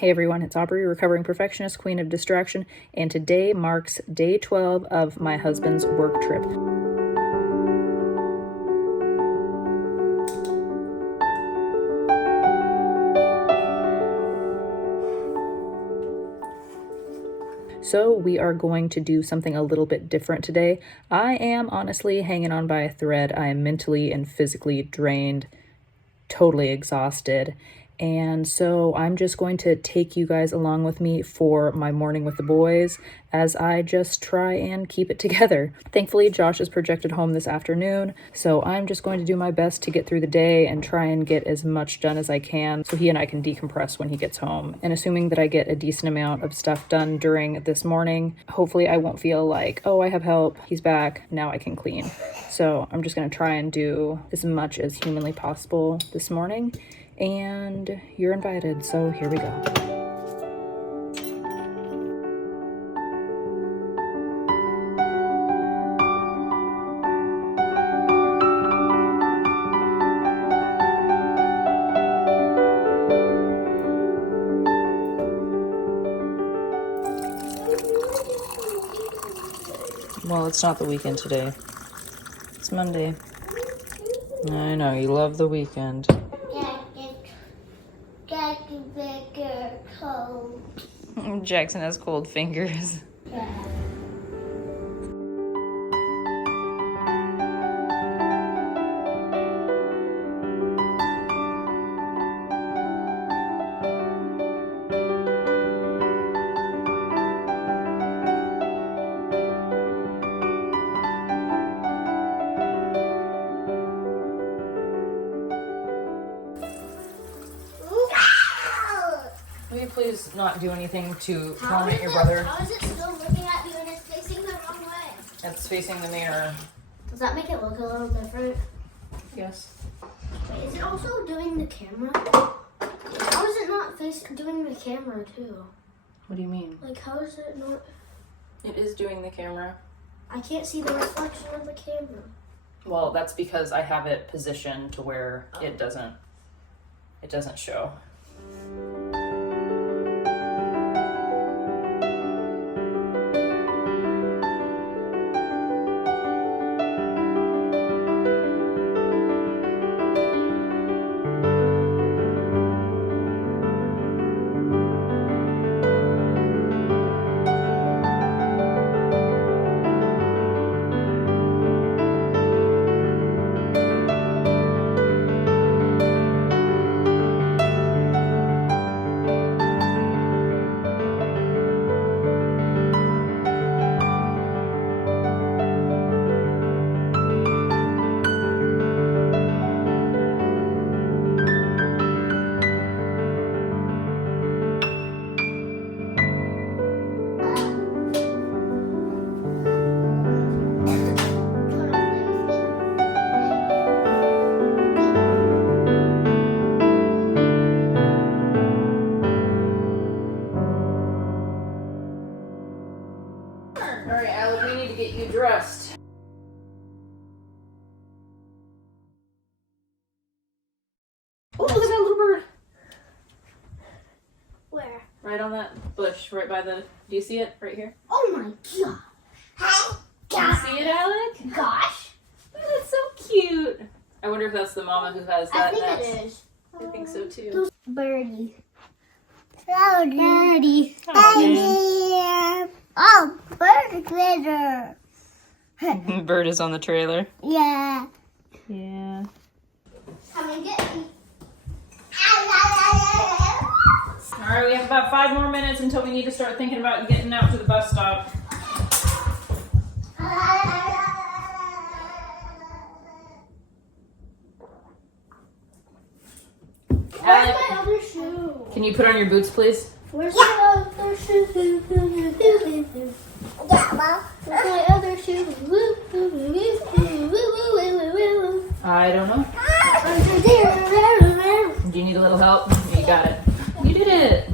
Hey everyone, it's Aubrey, recovering perfectionist, queen of distraction, and today marks day 12 of my husband's work trip. So we are going to do something a little bit different today. I am honestly hanging on by a thread. I am mentally and physically drained, totally exhausted. And so I'm just going to take you guys along with me for my morning with the boys as I just try and keep it together. Thankfully, Josh is projected home this afternoon, so I'm just going to do my best to get through the day and try and get as much done as I can so he and I can decompress when he gets home. And assuming that I get a decent amount of stuff done during this morning, hopefully I won't feel like, oh, I have help, he's back, now I can clean. So I'm just going to try and do as much as humanly possible this morning. And you're invited, so here we go. Well, it's not the weekend today. It's Monday. I know, you love the weekend. Jackson has cold fingers. Yeah. Will you please not do anything to torment your brother? How is it still looking at you and it's facing the wrong way? It's facing the mirror. Does that make it look a little different? Yes. Wait, is it also doing the camera? How is it not doing the camera too? What do you mean? Like, how is it not? It is doing the camera. I can't see the reflection of the camera. Well, that's because I have it positioned to where it doesn't show. All right, Alec, we need to get you dressed. Oh, look at that little bird. Where? Right on that bush, right by the, do you see it right here? Oh my god. Do you see it, Alec? Gosh. Oh, that's so cute. I wonder if that's the mama who has that I think nest. it is. I think so too. Birdie. Birdie. Oh, Oh, bird glitter. Bird is on the trailer. Yeah. Yeah. Come and get me. All right, we have about 5 more minutes until we need to start thinking about getting out to the bus stop. Where's Alec, my other shoe? can you put on your boots, please? Where's my other shoe? Where's my other shoe? I don't know. Under there. Do you need a little help? You got it. You did it.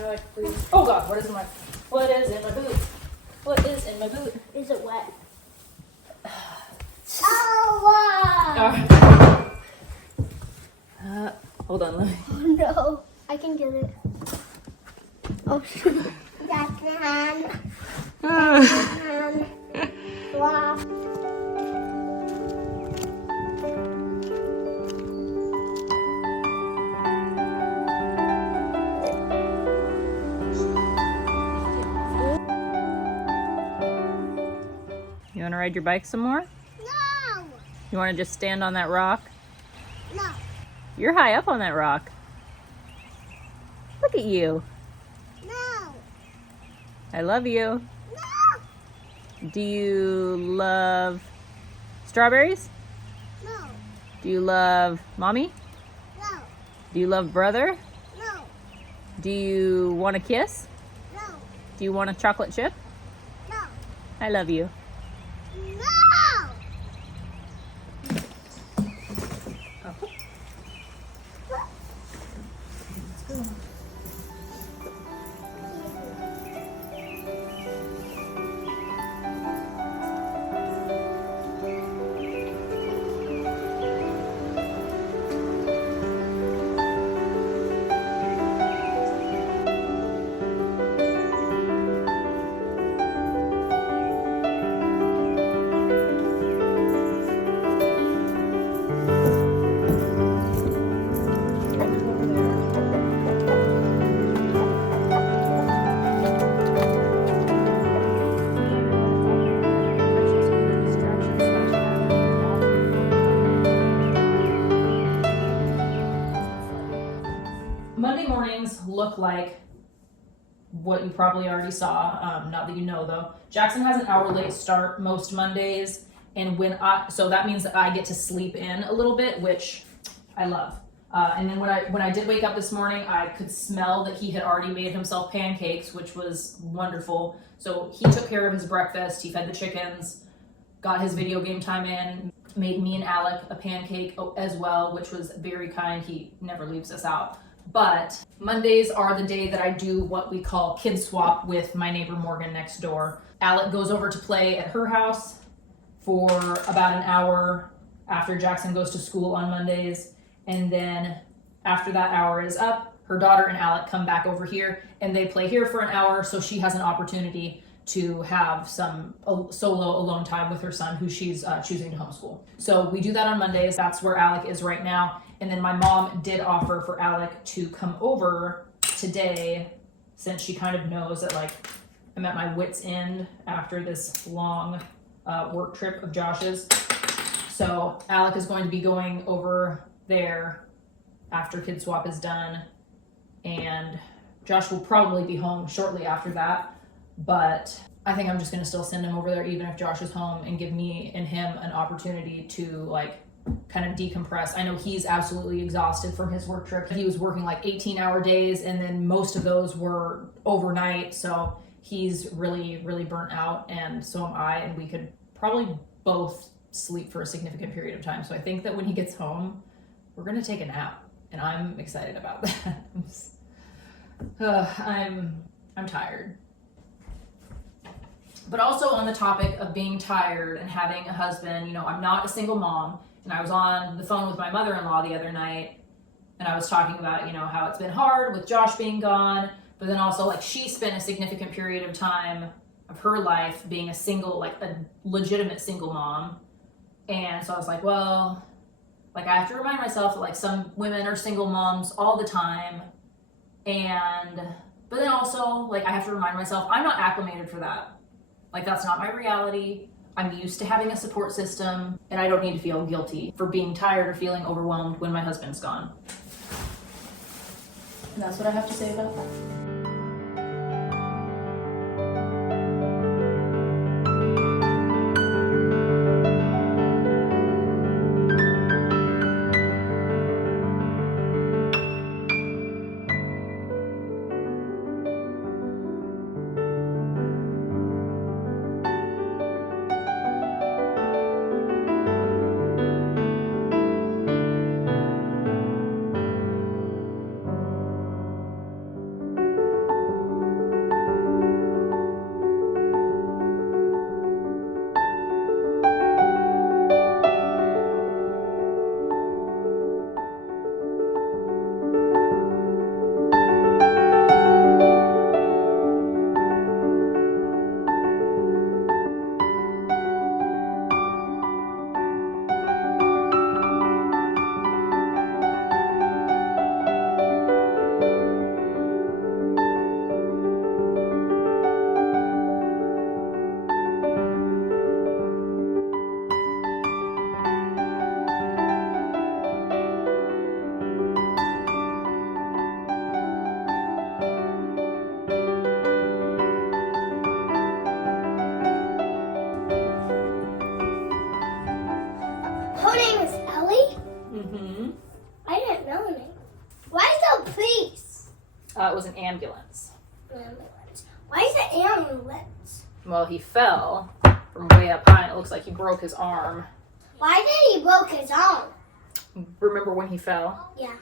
Alec, please. Oh God, what is in my boot? What is in my boot? Is it wet? Oh, wow. Hold on, let me. Oh no, I can get it. Oh, that's the hand. That's the hand. Wow. You want to ride your bike some more? No. You want to just stand on that rock? No. You're high up on that rock. Look at you. No. I love you. No. Do you love strawberries? No. Do you love mommy? No. Do you love brother? No. Do you want a kiss? No. Do you want a chocolate chip? No. I love you. No. Monday mornings look like what you probably already saw. Not that you know though. Jackson has an hour late start most Mondays, and so that means that I get to sleep in a little bit, which I love. And then when I did wake up this morning, I could smell that he had already made himself pancakes, which was wonderful. So he took care of his breakfast. He fed the chickens, got his video game time in, made me and Alec a pancake as well, which was very kind. He never leaves us out. But Mondays are the day that I do what we call kid swap with my neighbor Morgan next door. Alec goes over to play at her house for about an hour after Jackson goes to school on Mondays. And then after that hour is up, her daughter and Alec come back over here and they play here for an hour. So she has an opportunity to have some solo alone time with her son who she's choosing to homeschool. So we do that on Mondays. That's where Alec is right now. And then my mom did offer for Alec to come over today since she kind of knows that like I'm at my wit's end after this long work trip of Josh's. So Alec is going to be going over there after kid swap is done, and Josh will probably be home shortly after that, but I think I'm just going to still send him over there even if Josh is home and give me and him an opportunity to like kind of decompress. I know he's absolutely exhausted from his work trip. He was working like 18-hour days and then most of those were overnight, so he's really burnt out, and so am I, and we could probably both sleep for a significant period of time. So I think that when he gets home we're gonna take a nap, and I'm excited about that. I'm tired. But also on the topic of being tired and having a husband, you know, I'm not a single mom, and I was on the phone with my mother-in-law the other night, and I was talking about, you know, how it's been hard with Josh being gone, but then also like she spent a significant period of time of her life being a single, like a legitimate single mom. And so I was like, well, like I have to remind myself that like some women are single moms all the time, but then also like I have to remind myself I'm not acclimated for that. Like that's not my reality. I'm used to having a support system, and I don't need to feel guilty for being tired or feeling overwhelmed when my husband's gone. And that's what I have to say about that. It was an ambulance. Ambulance. Why is it ambulance? Well, he fell from way up high and it looks like he broke his arm. Why did he broke his arm? Remember when he fell? Yeah.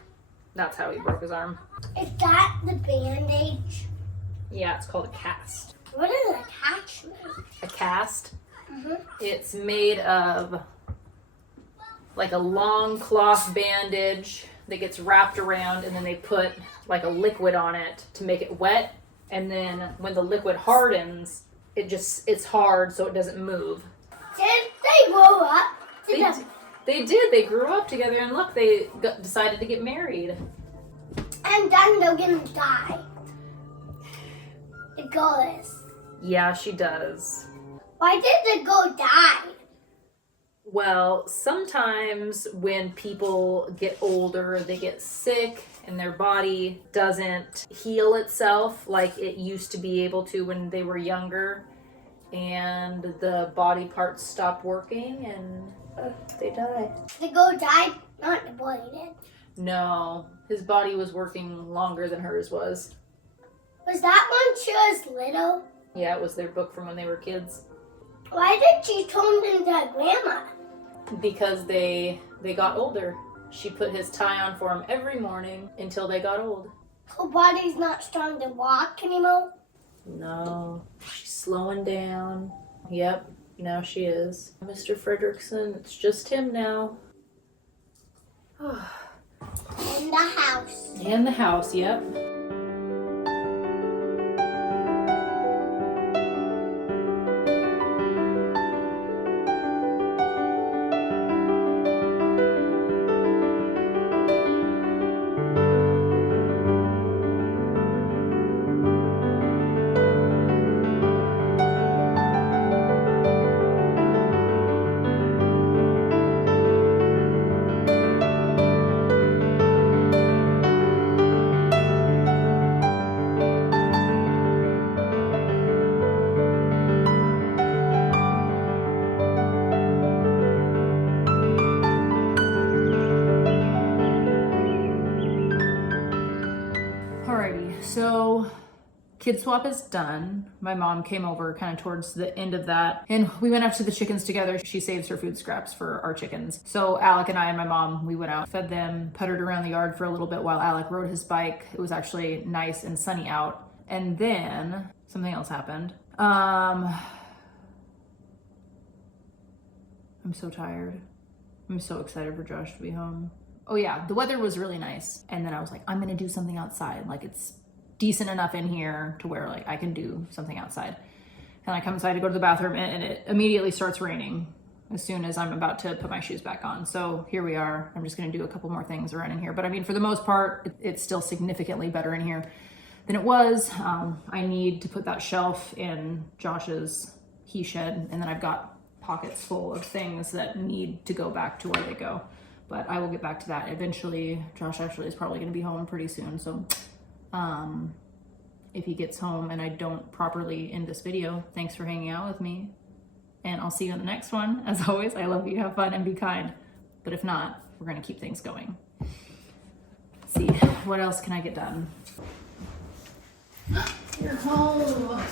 That's how he broke his arm. Is that the bandage? Yeah, it's called a cast. What is a attachment? A cast? Mm-hmm. It's made of like a long cloth bandage that gets wrapped around and then they put like a liquid on it to make it wet. And then when the liquid hardens, it's hard so it doesn't move. Did they grow up? They did. They grew up together and look, they decided to get married. And then they're gonna die. The girl is. Yeah, she does. Why did the girl die? Well, sometimes when people get older, they get sick and their body doesn't heal itself like it used to be able to when they were younger. And the body parts stop working and they die. The girl died, not the boy did. No, his body was working longer than hers was. Was that when she was little? Yeah, it was their book from when they were kids. Why did she turn into a grandma? Because they got older. She put his tie on for him every morning until they got old. Her body's not strong to walk anymore? No, she's slowing down. Yep, now she is. Mr. Fredrickson, it's just him now. In the house. In the house, yep. So kid swap is done. My mom came over kind of towards the end of that and we went out to the chickens together. She saves her food scraps for our chickens. So Alec and I and my mom, we went out, fed them, puttered around the yard for a little bit while Alec rode his bike. It was actually nice and sunny out. And then something else happened. I'm so tired. I'm so excited for Josh to be home. Oh yeah, the weather was really nice. And then I was like, I'm gonna do something outside. Like it's decent enough in here to where like I can do something outside. And I come inside to go to the bathroom and it immediately starts raining as soon as I'm about to put my shoes back on. So here we are. I'm just gonna do a couple more things around in here. But I mean, for the most part, it's still significantly better in here than it was. I need to put that shelf in Josh's he shed, and then I've got pockets full of things that need to go back to where they go. But I will get back to that eventually. Josh actually is probably gonna be home pretty soon. So if he gets home and I don't properly end this video, thanks for hanging out with me. And I'll see you in the next one. As always, I love you, have fun, and be kind. But if not, we're gonna keep things going. Let's see, what else can I get done? You're home.